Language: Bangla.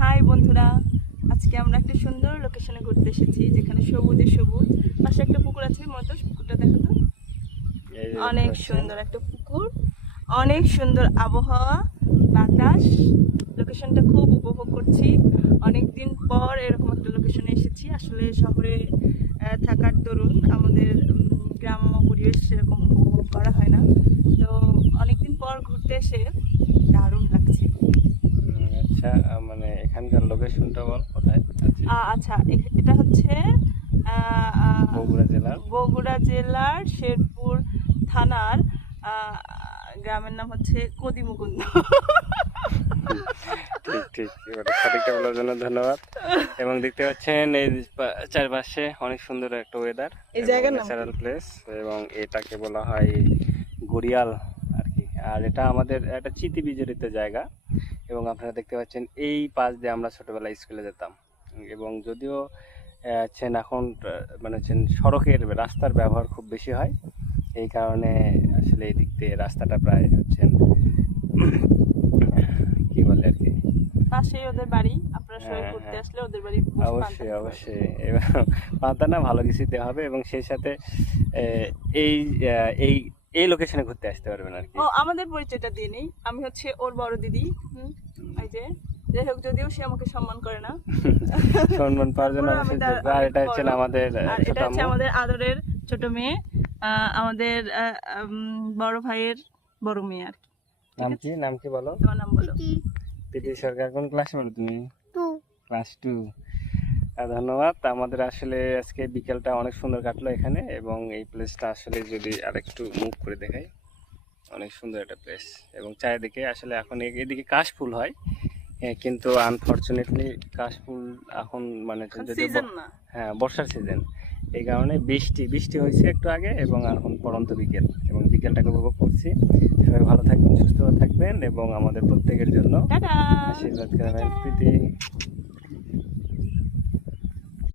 হাই বন্ধুরা, আজকে আমরা একটা সুন্দর লোকেশনে ঘুরতে এসেছি যেখানে সবুজে সবুজ। পাশে একটা পুকুর আছে, মতো পুকুরটা দেখো তো। অনেক সুন্দর একটা পুকুর, অনেক সুন্দর আবহাওয়া, বাতাস। লোকেশনটা খুব উপভোগ করছি। অনেক দিন পর এরকম একটা লোকেশনে এসেছি। আসলে শহরে থাকার দরুন আমাদের গ্রাম্য পরিবেশ সেরকম উপভোগ করা হয় না, তো অনেকদিন পর ঘুরতে এসে দারুণ লাগছে। আচ্ছা, মানে এখানকার লোকেশনটা বল, কোথায় আছে? আচ্ছা, এটা হচ্ছে বগুড়া জেলার শেরপুর থানার গ্রামের নাম হচ্ছে কদিমুকুন্দ। ঠিক ঠিক, এবারে সঠিকটা বলার জন্য ধন্যবাদ। এবং দেখতে পাচ্ছেন এই চারপাশে অনেক সুন্দর একটা ওয়েদার, এই জায়গার নাম ন্যাচারাল প্লেস, এবং এটাকে বলা হয় গড়িয়াল আর কি। আর এটা আমাদের একটা স্মৃতি বিজড়িত জায়গা। এবং আপনারা দেখতে পাচ্ছেন এই পাশ দিয়ে আমরা ছোটবেলায় স্কুলে যেতাম। এবং যদিও এখন মানে হচ্ছেন সড়কের রাস্তার ব্যবহার খুব বেশি হয়, এই কারণে আসলে এই দিক দিয়ে রাস্তাটা প্রায় হচ্ছেন কি বলে আর কি, পাশেই ওদের বাড়ি। আপনারা সবাই ঘুরতে আসলে ওদের বাড়ি অবশ্যই অবশ্যই এবার পাতা না ভালো কিছুতে হবে। এবং সেই সাথে এই এই এই লোকেশনে ঘুরতে আসতে পারবেন আর কি। ও, আমাদের পরিচয়টা দিয়ে নেই। আমি হচ্ছে ওর বড় দিদি। এই যে, যাই হোক, যদিও সে আমাকে সম্মান করে না। সম্মান পাওয়ার জন্য আর এটা হচ্ছে আমাদের এটা হচ্ছে আমাদের আদরের ছোট মেয়ে, আমাদের বড় ভাইয়ের বড় মেয়ে আর কি। নাম কি বলো? তোমার নাম বলো। তিথি সরকার। কোন ক্লাসে পড়ো তুমি? ক্লাস 2। ধন্যবাদ। আমাদের আসলে আজকে বিকেলটা অনেক সুন্দর কাটলো এখানে। এবং এই প্লেসটা আসলে যদি আরেকটু মুভ করে দেখাই, অনেক সুন্দর একটা প্লেস। এবং চারিদিকে আসলে এখন এদিকে কাশফুল হয়, কিন্তু আনফর্চুনেটলি কাশফুল এখন মানে হ্যাঁ, বর্ষার সিজন, এই কারণে বৃষ্টি হয়েছে একটু আগে, এবং এখন পড়ন্ত বিকেল, এবং বিকেলটাকে উপভোগ করছি। সবাই ভালো থাকবেন, সুস্থ থাকবেন, এবং আমাদের প্রত্যেকের জন্য আশীর্বাদ করবেন। প্রীতি।